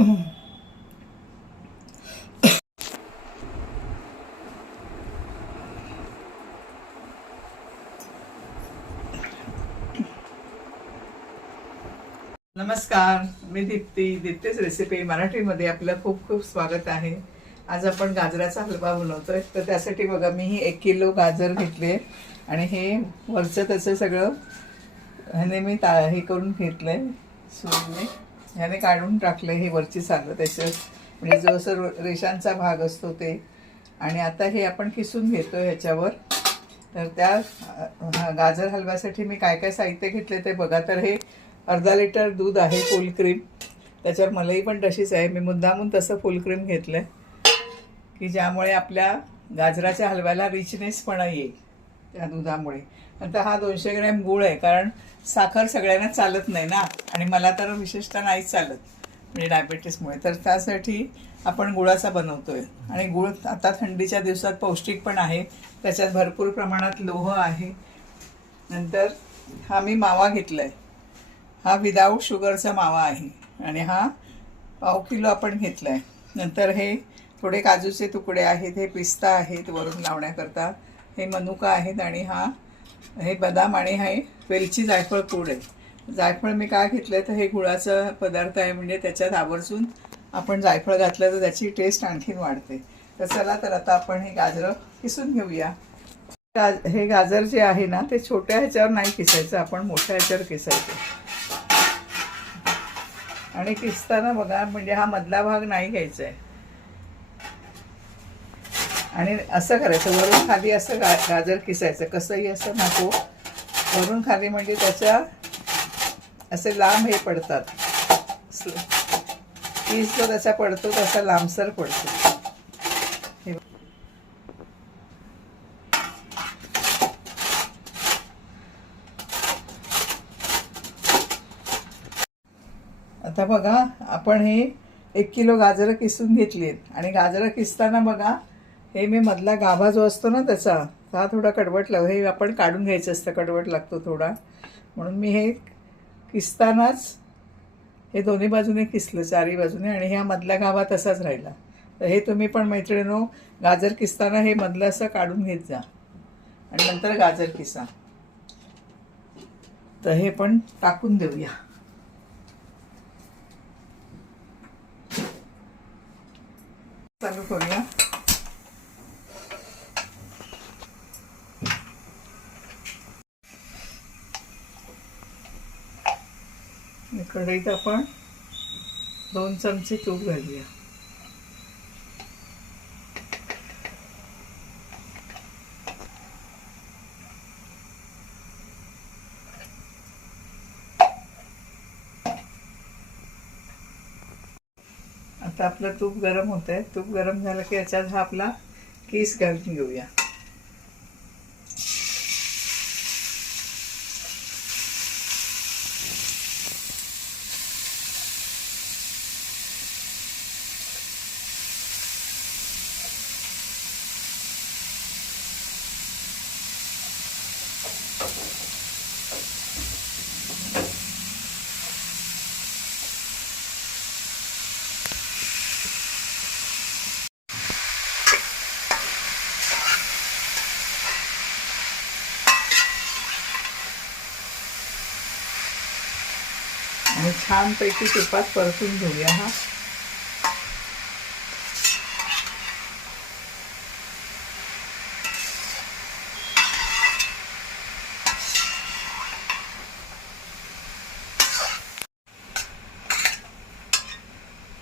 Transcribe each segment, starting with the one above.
नमस्कार मी दीप्ती दीप्तीच रेसिपी मराठीमध्ये आपलं खूप खूप स्वागत आहे. आज आपण गाजराचा हलवा बनवतोय तर त्यासाठी बघा मी ही एक किलो गाजर घेतले आणि हे वरचं त्याचं सगळं ह्याने मी ता हे करून घेतलंय. सुरीने ह्याने काढून टाकलं हे वरची सालं त्याच्यात. म्हणजे जो असं रो- रेषांचा भाग असतो ते. आणि आता हे आपण किसून घेतो ह्याच्यावर. तर त्या गाजर हलव्यासाठी मी काय काय साहित्य घेतले ते बघा. तर हे अर्धा लिटर दूध आहे फुल क्रीम. त्याच्यावर मलई पण तशीच आहे. मी मुद्दामून तसं फुल क्रीम घेतलं आहे की ज्यामुळे आपल्या गाजराच्या हलव्याला रिचनेसपणा येईल. त्या दुधामुळे. आता हा दोनशे ग्रॅम गुळ आहे कारण साखर सगळ्यांना चालत नाही ना. आणि मला तर विशेषतः नाहीच चालत म्हणजे डायबेटीसमुळे तर त्यासाठी आपण गुळाचा बनवतो आहे आणि गुळ आता थंडीच्या दिवसात पौष्टिक पण आहे. त्याच्यात भरपूर प्रमाणात लोह आहे. नंतर हा मी मावा घेतला आहे हा विदाऊट शुगरचा मावा आहे. आणि हा पाव किलो आपण घेतला आहे नंतर हे थोडे काजूचे तुकडे आहेत हे पिस्ता आहेत वरून लावण्याकरता. हे मनुका आहेत आणि हा हे बदाम आणि हे वेलची जायफळ पूड आहे. जायफळ मी काय घेतलं आहे तर हे गुळाचं पदार्थ आहे म्हणजे त्याच्यात आवर्जून आपण जायफळ घातलं तर त्याची टेस्ट आणखीन वाढते. तर चला तर आता आपण हे गाजरं किसून घेऊया. गाज हे गाजर जे आहे ना ते छोट्या ह्याच्यावर नाही किसायचं आपण मोठ्या ह्याच्यावर किसायचं. आणि किसताना बघा म्हणजे हा मधला भाग नाही घ्यायचा आहे आणि असं करायचं वरून खाली असं गा गाजर किसायचं. कसंही असं नको. वरून खाली म्हणजे त्याच्या असे लांब हे पडतात. पीस जो त्याचा पडतो तसा लांबसर पडतो. हे आता बघा आपण हे एक किलो गाजरं किसून घेतली आणि गाजरं किसताना बघा हे मी मधला गाभा जो असतो ना त्याचा हा थोडा कडवट लाग हे आपण काढून घ्यायचं असतं कडवट लागतो थोडा. म्हणून मी हे किसतानाच हे दोन्ही बाजूने किसलं चारी बाजूने आणि ह्या मधला गाभा तसाच राहिला. तर हे तुम्ही पण मैत्रिणीनो गाजर किसताना हे मधलं असं काढून घेत जा. आणि नंतर गाजर किसा. तर हे पण टाकून देऊया चालू करूया आणि कढईत आपण दोन चमचे तूप घालूया. आता आपलं तूप गरम होत आहे तूप गरम झालं की याच्यात हा आपला किस घालून घेऊया आणि छानपैकी तुपात परतून घेऊया हा.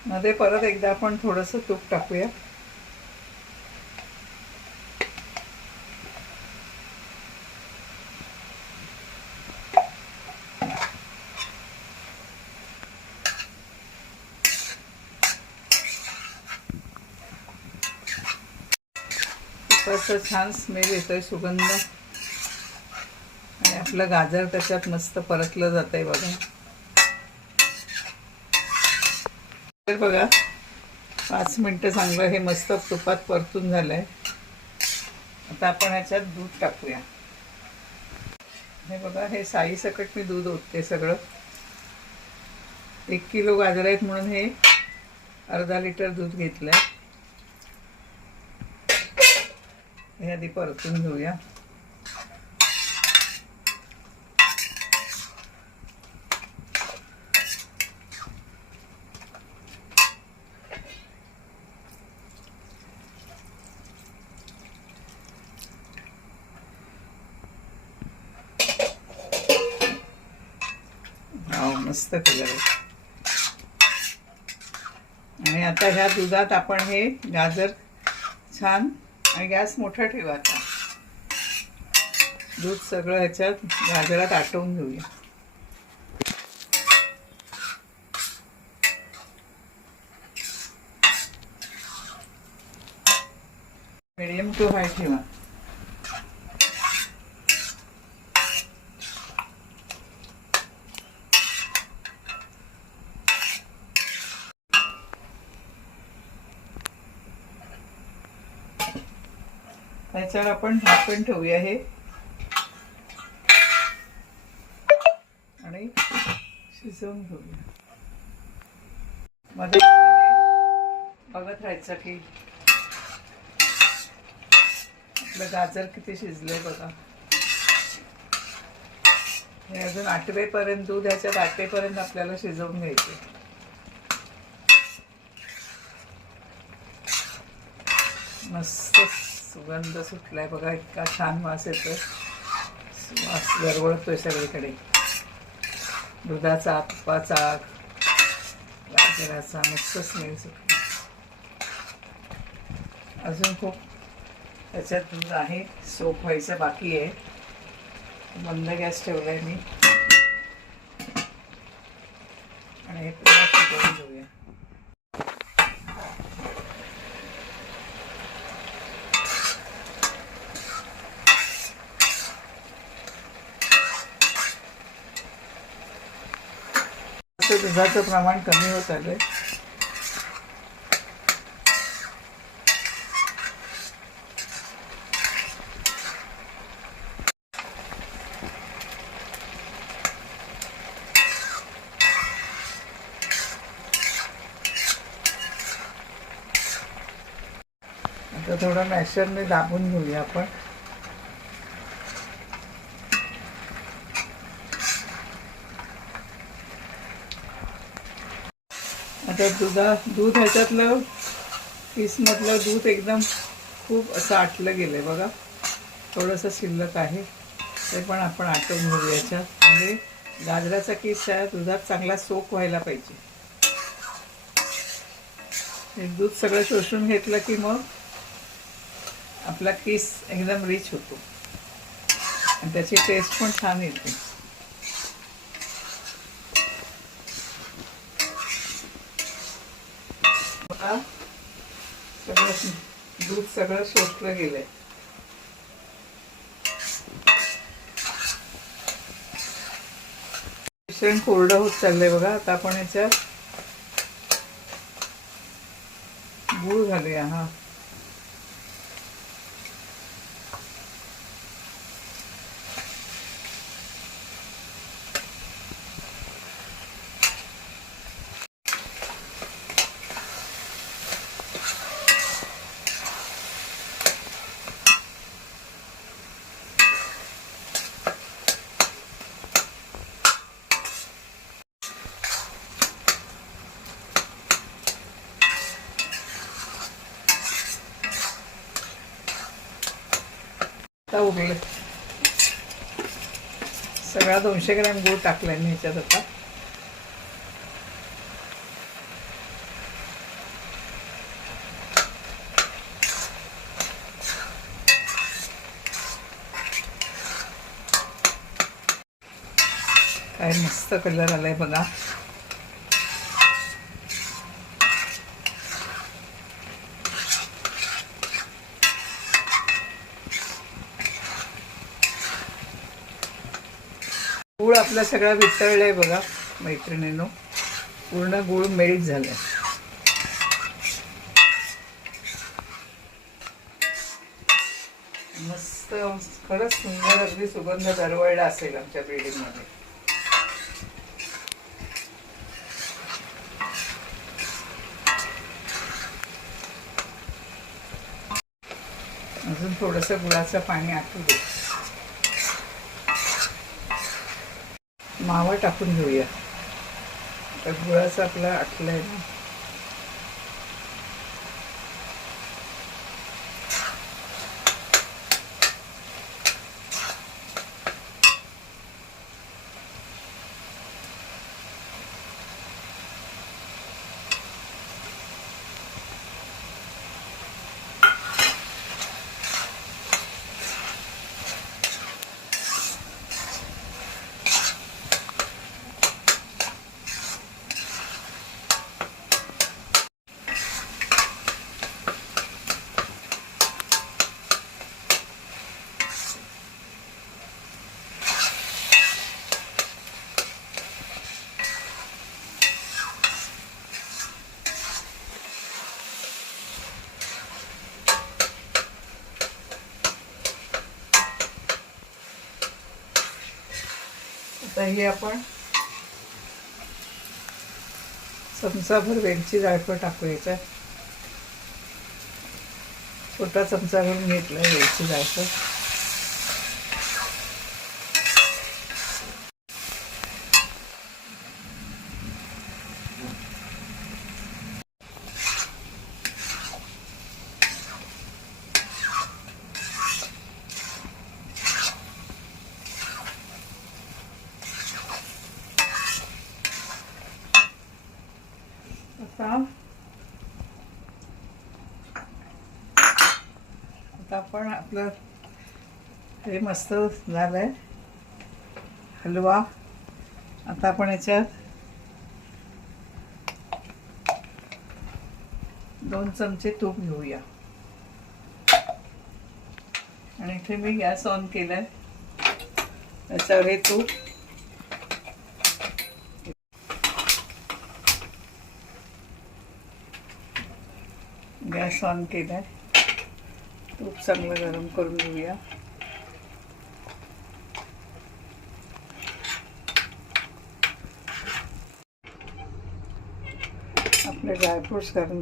मध्ये परत एकदा आपण थोडंसं तूप टाकूया. तुपाचं छान स्मेल येतोय सुगंध. आणि आपलं गाजर त्याच्यात मस्त परतलं जात आहे बघा. तर बघा पाच मिनटं चांगलं हे मस्त तुपात परतून झालंय. आता आपण ह्याच्यात दूध टाकूया. हे बघा हे साई सकट मी दूध ओतते सगळं. एक किलो गाजर आहेत म्हणून हे अर्धा लिटर दूध घेतलं हे आधी परतून घेऊया. मस्त कलर आणि आता ह्या दुधात आपण हे गाजर छान आणि गॅस मोठा ठेवा आता. दूध सगळं ह्याच्यात गाजरात आटवून घेऊया. मिडियम टू हाय ठेवा. याच्यावर आपण झाकण ठेवूया हे. आणि शिजवून घेऊया. मध्ये बघत राहायचं की आपलं गाजर किती शिजलंय बघा. हे अजून आठवेपर्यंत दूध ह्याच्यात आठवेपर्यंत आपल्याला शिजवून घ्यायचं मस्त सुगंध सुटलाय बघा इतका छान वास येतो वास गरवळतोय सगळीकडे. दुधाचा तुपाचा गाजराचा मस्त स्मेल सुटला. अजून खूप त्याच्यात दूध आहे सोप व्हायचं बाकी आहे. बंद गॅस ठेवलाय मी. आणि हे पुन्हा शिजवून घेऊया असं दुधाचं प्रमाण कमी होत आलंय. आता थोडं मॅशरने दाबून घेऊया आपण. आता दुधा दूध ह्याच्यातलं किसमधलं दूध एकदम खूप असं आटलं गेलंय बघा. थोडंसं शिल्लक आहे. ते पण आपण आटवून घेऊ याच्यात. म्हणजे गाजराचा किस आहे दुधात चांगला सोक व्हायला पाहिजे. दूध सगळं शोषून घेतलं की मग आपला किस एकदम रिच होतो. आणि त्याची टेस्ट पण छान येते. आता सगळं दूध सगळं शोषलं गेलंय. मिश्रण कोरडं होत चाललंय बघा. आता आपण याच्यात गूळ घालूया हा. उरले सगळा दोनशे ग्रॅम गूळ टाकलाय मी ह्याच्यात आता. काय मस्त कलर आलाय बघा. मसाला सगळा वितळला आहे बघा मैत्रिणीनो. पूर्ण गुळ मेल्ट झालाय. मस्त खरंच सुंदर अगदी सुगंध दरवळला असेल आमच्या बिल्डिंगमध्ये अजून थोडंसं गुळाचं पाणी आटू दे. मावा टाकून घेऊया. तर गुळाचं आपलं आटलं आहे ना. आता ही आपण चमचाभर वेलची जायफळ टाकू छोटा चमचाभर घेतला वेलची जायफळ आता पण आपलं हे मस्त झालंय. हलवा. आता आपण याच्यात दोन चमचे तूप घेऊया. आणि इथे मी गॅस ऑन केलाय. त्याच्यावर हे तूप. गॅस ऑन केलाय. तूप चांगल गरम कर अपने आपले ड्रायफ्रुट्स घालून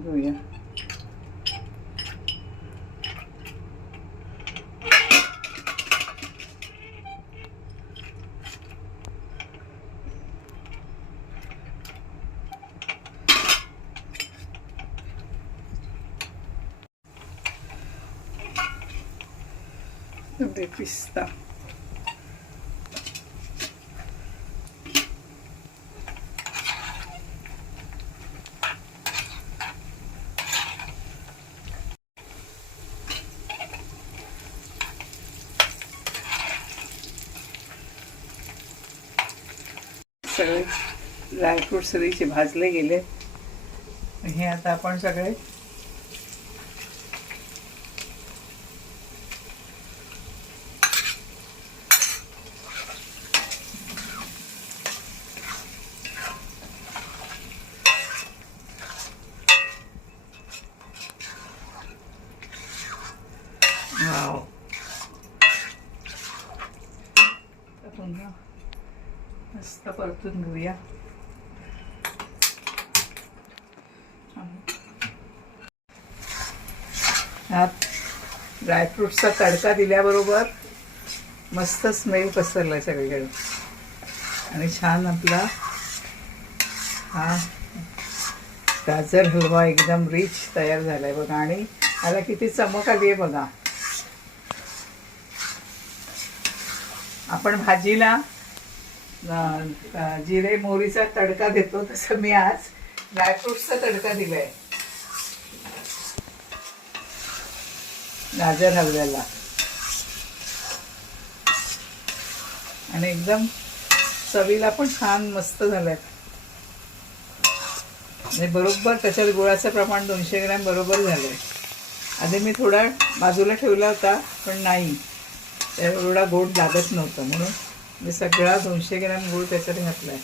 सगळे ड्रायफ्रूट सगळीचे भाजले गेले. हे आता आपण सगळे वाव तर पुन्हा मस्त परतून घेऊया. ह्यात ड्रायफ्रुट्सचा तडका दिल्याबरोबर मस्त स्मेल पसरला सगळीकडे. आणि छान आपला हा गाजर हलवा एकदम रिच तयार झालाय बघा. आणि याला किती चमक आली आहे बघा. आपण भाजीला जिरे मोहरीचा तडका देतो तसं मी आज ड्रायफ्रुट्सचा तडका दिलाय. गाजर हलव्याला. आणि एकदम चवीला पण छान मस्त झालाय. आणि बरोबर त्याच्यात गुळाचं प्रमाण दोनशे ग्रॅम बरोबर झालंय. आधी मी थोडा बाजूला ठेवला होता पण नाही. त्या एवढा गोड लागत नव्हता म्हणून मी सगळा दोनशे ग्रॅम गूळ त्याच्यात घातलाय.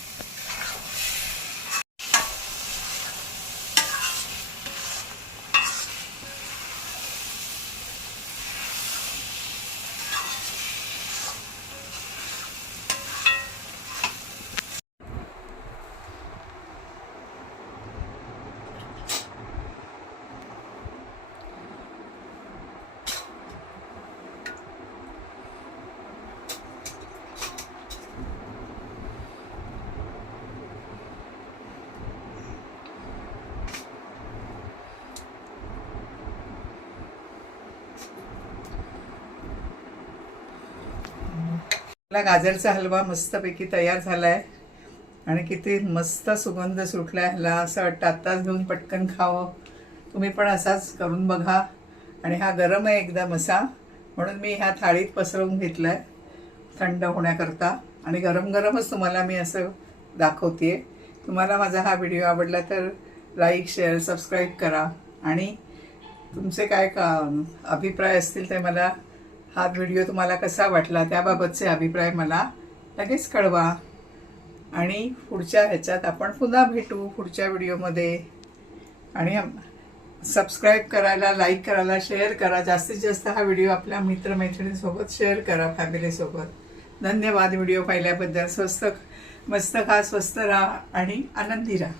आपला गाजरचा हलवा मस्तपैकी तयार झाला आहे आणि किती मस्त सुगंध सुटला आहे ह्याला असं वाटतं आत्ताच घेऊन पटकन खावं. तुम्ही पण असाच करून बघा. आणि हा गरम आहे एकदम असा म्हणून मी ह्या थाळीत पसरवून घेतला आहे थंड होण्याकरता. आणि गरम गरमच तुम्हाला मी असं दाखवते तुम्हाला माझा हा व्हिडिओ आवडला तर लाईक शेअर सबस्क्राईब करा. आणि तुमचे काय का अभिप्राय असतील ते मला हा व्हिडिओ तुम्हाला कसा वाटला त्याबाबतचे अभिप्राय मला लगेच कळवा. आणि पुढच्या ह्याच्यात आपण पुन्हा भेटू पुढच्या व्हिडिओमध्ये. आणि सबस्क्राईब करायला लाईक करायला शेअर करा. जास्तीत जास्त हा व्हिडिओ आपल्या मित्रमैत्रिणींसोबत शेअर करा फॅमिलीसोबत धन्यवाद व्हिडिओ पाहिल्याबद्दल. स्वस्त मस्त खा स्वस्त राहा आणि आनंदी राहा.